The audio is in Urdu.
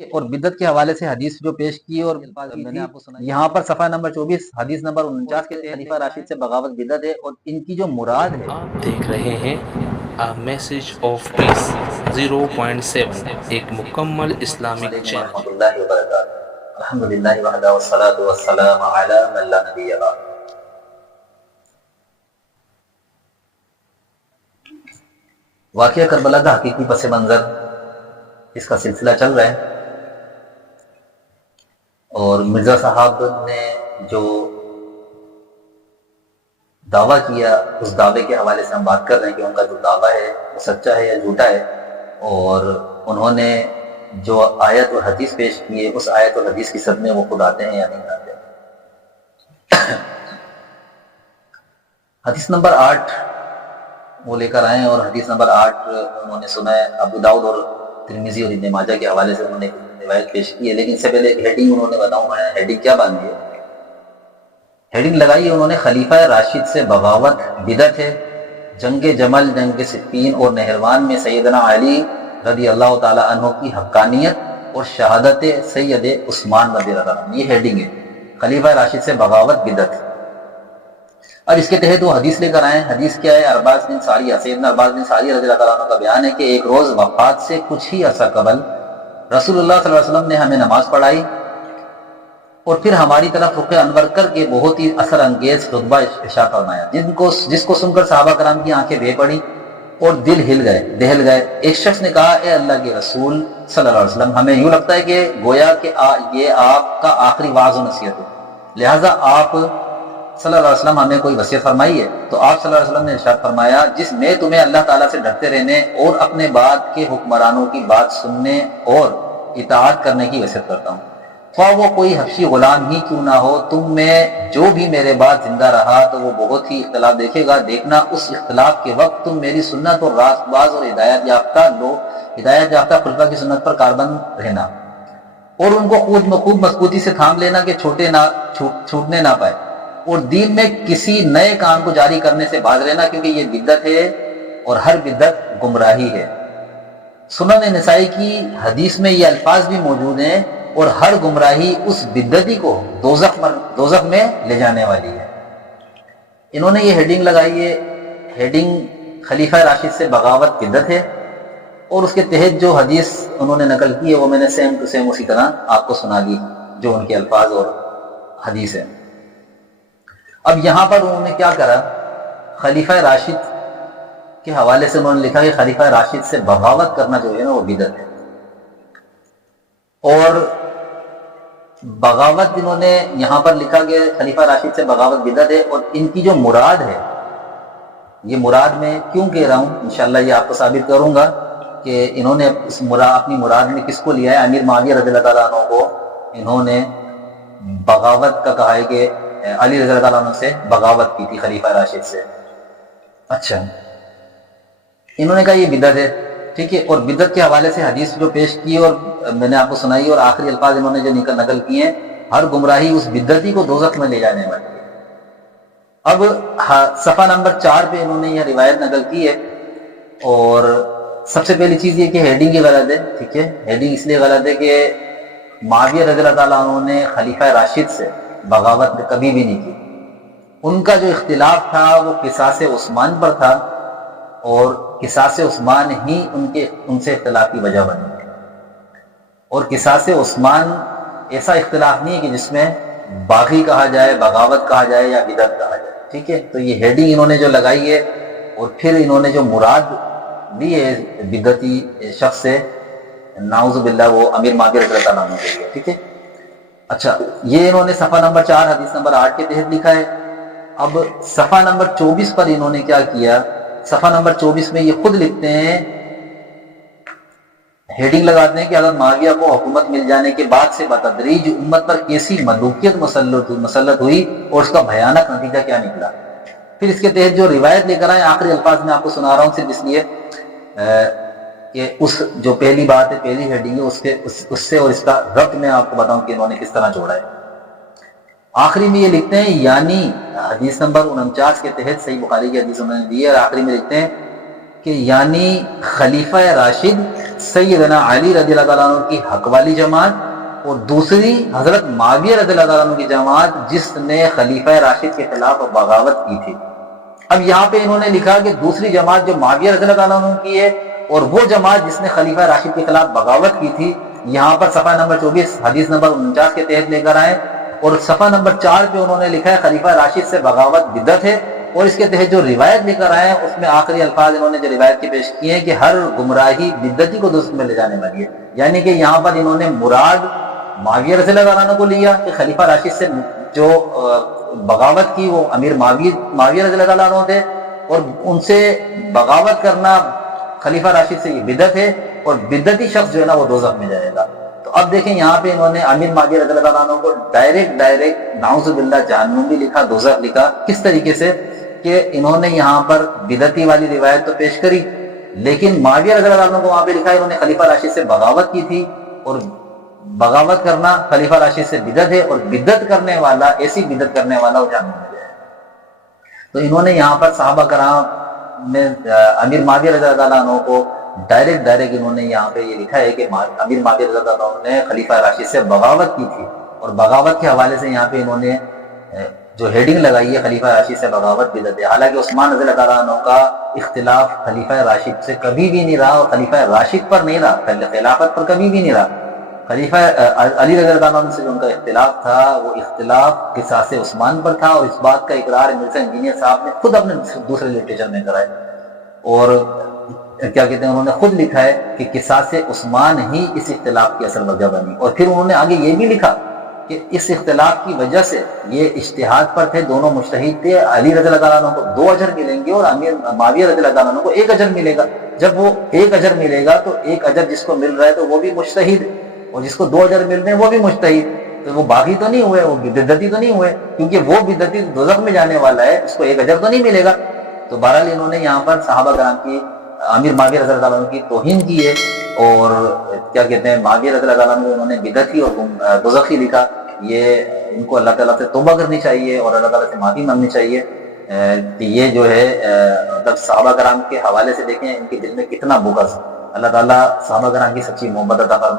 اور بدعت کے حوالے سے حدیث جو پیش کی اور میں نے آپ کو سنا یہاں پر صفحہ نمبر 24 حدیث نمبر 49 کے خلیفہ راشد سے بغاوت بدعت ہے اور ان کی جو مراد ہے. آپ دیکھ رہے ہیں میسج آف پیس 0.7 ایک مکمل اسلامک چینل. ورحمۃ اللہ وبرکاتہ. الحمدللہ وحدہ والصلاۃ والسلام علی من لا نبی بعد. واقعہ کربلا کا حقیقی پس منظر اس کا سلسلہ چل رہا ہے اور مرزا صاحب نے جو دعویٰ کیا اس دعوے کے حوالے سے ہم بات کر رہے ہیں کہ ان کا جو دعویٰ ہے وہ سچا ہے یا جھوٹا ہے، اور انہوں نے جو آیت اور حدیث پیش کی ہے اس آیت اور حدیث کی سند میں وہ خود آتے ہیں یا نہیں آتے. حدیث نمبر 8 وہ لے کر آئے ہیں اور حدیث نمبر 8 انہوں نے سنا ہے ابو داؤد اور ترمذی اور ابن ماجہ کے حوالے سے انہوں نے روایت پیش کی ہے. لیکن اس سے پہلے ایک ہیڈنگ انہوں نے بتاؤں میں ہیڈنگ کیا باندھی ہے. ہیڈنگ لگائی ہے انہوں نے خلیفہ راشد سے بغاوت بدعت ہے، جنگ جمل، جنگ صفین اور نہروان میں سیدنا علی رضی اللہ تعالی عنہ کی حقانیت اور شہادت سید عثمان رضی اللہ عنہ. یہ ہیڈنگ ہے خلیفہ راشد سے بغاوت بدعت. اور اس کے تحت وہ حدیث لے کر آئے. حدیث کیا ہے؟ ارباز بن ساریہ، سیدنا ارباز بن ساریہ رضی اللہ عنہ کا بیان ہے کہ ایک روز وفات سے کچھ ہی عرصہ قبل رسول اللہ صلی اللہ علیہ وسلم نے ہمیں نماز پڑھائی اور پھر ہماری طرف رخ انور کر کے بہت ہی اثر انگیز خطبہ ارشاد فرمایا جس کو سن کر صحابہ کرام کی آنکھیں بھے پڑی اور دل ہل گئے دہل گئے. ایک شخص نے کہا، اے اللہ کے رسول صلی اللہ علیہ وسلم، ہمیں یوں لگتا ہے کہ گویا کہ یہ آپ کا آخری وعظ و نصیحت ہے، لہٰذا آپ صلی اللہ علیہ وسلم ہمیں کوئی وصیت فرمائی ہے. تو آپ صلی اللہ علیہ وسلم نے ارشاد فرمایا، جس میں تمہیں اللہ تعالیٰ سے ڈرتے رہنے اور اپنے بعد کے حکمرانوں کی بات سننے اور اطاعت کرنے کی وصیت کرتا ہوں، خواہ وہ کوئی حبشی غلام ہی کیوں نہ ہو. تم میں جو بھی میرے بعد زندہ رہا تو وہ بہت ہی اختلاف دیکھے گا. دیکھنا اس اختلاف کے وقت تم میری سنت اور راست باز اور ہدایت یافتہ خلفاء کی سنت پر کاربند رہنا اور ان کو خوب مضبوطی سے تھام لینا کہ چھوٹنے نہ پائے، اور دین میں کسی نئے کام کو جاری کرنے سے باز رہنا کیونکہ یہ بدعت ہے اور ہر بدعت گمراہی ہے. سنن نسائی کی حدیث میں یہ الفاظ بھی موجود ہیں، اور ہر گمراہی اس بدعتی کو دوزخ میں لے جانے والی ہے. انہوں نے یہ ہیڈنگ لگائی ہے، ہیڈنگ خلیفہ راشد سے بغاوت بدعت ہے، اور اس کے تحت جو حدیث انہوں نے نقل کی ہے وہ میں نے سیم ٹو سیم اسی طرح آپ کو سنا دی جو ان کے الفاظ اور حدیث ہے. اب یہاں پر انہوں نے کیا کرا، خلیفہ راشد کے حوالے سے انہوں نے لکھا کہ خلیفہ راشد سے بغاوت کرنا جو ہے نا وہ بدعت ہے. اور بغاوت انہوں نے یہاں پر لکھا کہ خلیفہ راشد سے بغاوت بدعت ہے، اور ان کی جو مراد ہے، یہ مراد میں کیوں کہہ رہا ہوں انشاءاللہ یہ آپ کو ثابت کروں گا کہ انہوں نے اپنی مراد میں کس کو لیا ہے. امیر معاویہ رضی اللہ تعالیٰ عنہ کو انہوں نے بغاوت کا کہا ہے کہ علی رضی اللہ تعالیٰ عنہ سے بغاوت کی تھی خلیفہ راشد سے. اچھا، انہوں نے کہا یہ بدعت ہے، ٹھیک ہے. اور بدعت کے حوالے سے حدیث جو پیش کی اور میں نے آپ کو سنائی، اور آخری الفاظ انہوں نے جو نقل کیے ہیں، ہر گمراہی اس بدعتی کو دوزخ میں لے جانے والی ہے. اب صفحہ نمبر 4 پہ انہوں نے یہ روایت نقل کی ہے، اور سب سے پہلی چیز یہ کہ ہیڈنگ ہی غلط ہے. ٹھیک ہے، ہیڈنگ اس لیے غلط ہے کہ معاویہ رضی اللہ تعالیٰ عنہ نے خلیفہ راشد سے بغاوت کبھی بھی نہیں کی. ان کا جو اختلاف تھا وہ قصاص عثمان پر تھا، اور قصاص عثمان ہی ان سے اختلاف کی وجہ بنی. اور قصاص عثمان ایسا اختلاف نہیں ہے کہ جس میں باغی کہا جائے، بغاوت کہا جائے یا بدعت کہا جائے. ٹھیک ہے، تو یہ ہیڈنگ انہوں نے جو لگائی ہے، اور پھر انہوں نے جو مراد دی ہے بدعتی شخص سے، نعوذ باللہ وہ امیر معاویہ رضی اللہ عنہ کے لیے. ٹھیک ہے، اچھا، یہ انہوں نے صفحہ نمبر 4 حدیث نمبر 8 کے تحت لکھا ہے. اب صفحہ نمبر 24 پر انہوں نے کیا کیا، صفحہ نمبر 24 میں یہ خود لکھتے ہیں، ہیڈنگ لگاتے ہیں کہ حضرت معاویہ کو حکومت مل جانے کے بعد سے بتدریج امت پر کیسی ملوکیت مسلط ہوئی اور اس کا بھیانک نتیجہ کیا نکلا. پھر اس کے تحت جو روایت لے کر آئے، آخری الفاظ میں آپ کو سنا رہا ہوں صرف اس لیے کہ اس جو پہلی بات ہے، پہلی ہیڈنگ ہے، اس سے اور اس کا ربط میں آپ کو بتاؤں کہ انہوں نے کس طرح جوڑا ہے. آخری میں یہ لکھتے ہیں، یعنی حدیث نمبر 49 کے تحت صحیح بخاری کی حدیث انہوں نے دی ہے، اور آخری میں لکھتے ہیں کہ یعنی خلیفہ راشد سیدنا علی رضی اللہ تعالیٰ عنہ کی حق والی جماعت اور دوسری حضرت معاویہ رضی اللہ تعالیٰ عنہ کی جماعت جس نے خلیفہ راشد کے خلاف بغاوت کی تھی۔ اب یہاں پہ انہوں نے لکھا کہ دوسری جماعت جو معاویہ رضی اللہ تعالیٰ عنہ کی ہے اور وہ جماعت جس نے خلیفہ راشد کے خلاف بغاوت کی تھی، یہاں پر صفحہ نمبر 24 حدیث نمبر 49 کے تحت لے کر آئے، اور صفحہ نمبر 4 پہ انہوں نے لکھا ہے خلیفہ راشد سے بغاوت بدعت ہے، اور اس کے تحت جو روایت لے کر آئے ہیں اس میں آخری الفاظ انہوں نے جو روایت کی پیش کی ہیں کہ ہر گمراہی بدعتی کو دوست میں لے جانے والی ہے، یعنی کہ یہاں پر انہوں نے مراد معاویہ رضی اللہ عنہ کو لیا کہ خلیفہ راشد سے جو بغاوت کی وہ امیر معاویہ رضی اللہ عنہ تھے، اور ان سے بغاوت کرنا خلیفہ راشد سے یہ بدعت ہے، اور بدعتی شخص جو ہے نا وہ دوزخ میں جائے گا۔ تو اب دیکھیں یہاں پہ انہوں نے امیر معاویہ رضی اللہ عنہ کو ڈائریکٹ نعوذ باللہ جہنم بھی لکھا، دوزخ لکھا۔ کس طریقے سے کہ انہوں نے یہاں پر بدعتی والی روایت تو پیش کری، لیکن معاویہ رضی اللہ عنہ کو وہاں پہ لکھا ہے انہوں نے خلیفہ راشد سے بغاوت کی تھی، اور بغاوت کرنا خلیفہ راشد سے بدعت ہے، اور بدعت کرنے والا ایسی بدعت کرنے والا وہ جہنم میں جائے گا۔ تو انہوں نے یہاں پر صحابہ کرام میں امیر معاویہ رضی اللہ عنہ کو ڈائریکٹ انہوں نے یہاں پہ یہ لکھا ہے کہ امیر معاویہ رضی اللہ عنہ نے خلیفہ راشد سے بغاوت کی تھی، اور بغاوت کے حوالے سے یہاں پہ انہوں نے جو ہیڈنگ لگائی ہے خلیفہ راشد سے بغاوت بدعت ہے۔ حالانکہ عثمان رضی اللہ عنہ کا اختلاف خلیفہ راشد سے کبھی بھی نہیں رہا، اور خلیفہ راشد پر نہیں رہا، خلافت پر کبھی بھی نہیں رہا۔ خلیفہ علی رضی اللہ عنہ سے جو ان کا اختلاف تھا وہ اختلاف قصاص عثمان پر تھا، اور اس بات کا اقرار مرزا انجینئر صاحب نے خود اپنے دوسرے لٹریچر میں کرا ہے، اور کیا کہتے ہیں انہوں نے خود لکھا ہے کہ قصاص عثمان ہی اس اختلاف کی اصل وجہ بنی، اور پھر انہوں نے آگے یہ بھی لکھا کہ اس اختلاف کی وجہ سے یہ اجتہاد پر تھے، دونوں مجتہد تھے، علی رضی اللہ عنہ کو 2 اجر ملیں گے اور امیر معاویہ رضی اللہ عنہ کو 1 اجر ملے گا۔ جب وہ 1 اجر ملے گا تو 1 اجر جس کو مل رہا ہے تو وہ بھی مجتہد، اور جس کو 2 اجر مل رہے ہیں وہ بھی مجتہد، تو وہ باغی تو نہیں ہوئے، وہ بدعتی تو نہیں ہوئے، کیونکہ وہ بدعتی دوزخ میں جانے والا ہے، اس کو 1 اجر تو نہیں ملے گا۔ تو بہرحال انہوں نے یہاں پر صحابہ کرام کی امیر معاویہ رضی اللہ عنہ کی توہین کی ہے، اور کیا کہتے ہیں معاویہ رضی اللہ عنہ انہوں نے بدعتی اور دوزخی لکھا۔ یہ ان کو اللہ تعالیٰ سے توبہ کرنی چاہیے اور اللہ تعالیٰ سے معافی مانگنی چاہیے کہ یہ جو ہے مطلب صحابہ کرام کے حوالے سے دیکھیں ان کے دل میں کتنا بغض۔ اللہ تعالیٰ صحابہ کرام کی سچی محبت عطا فرمائے۔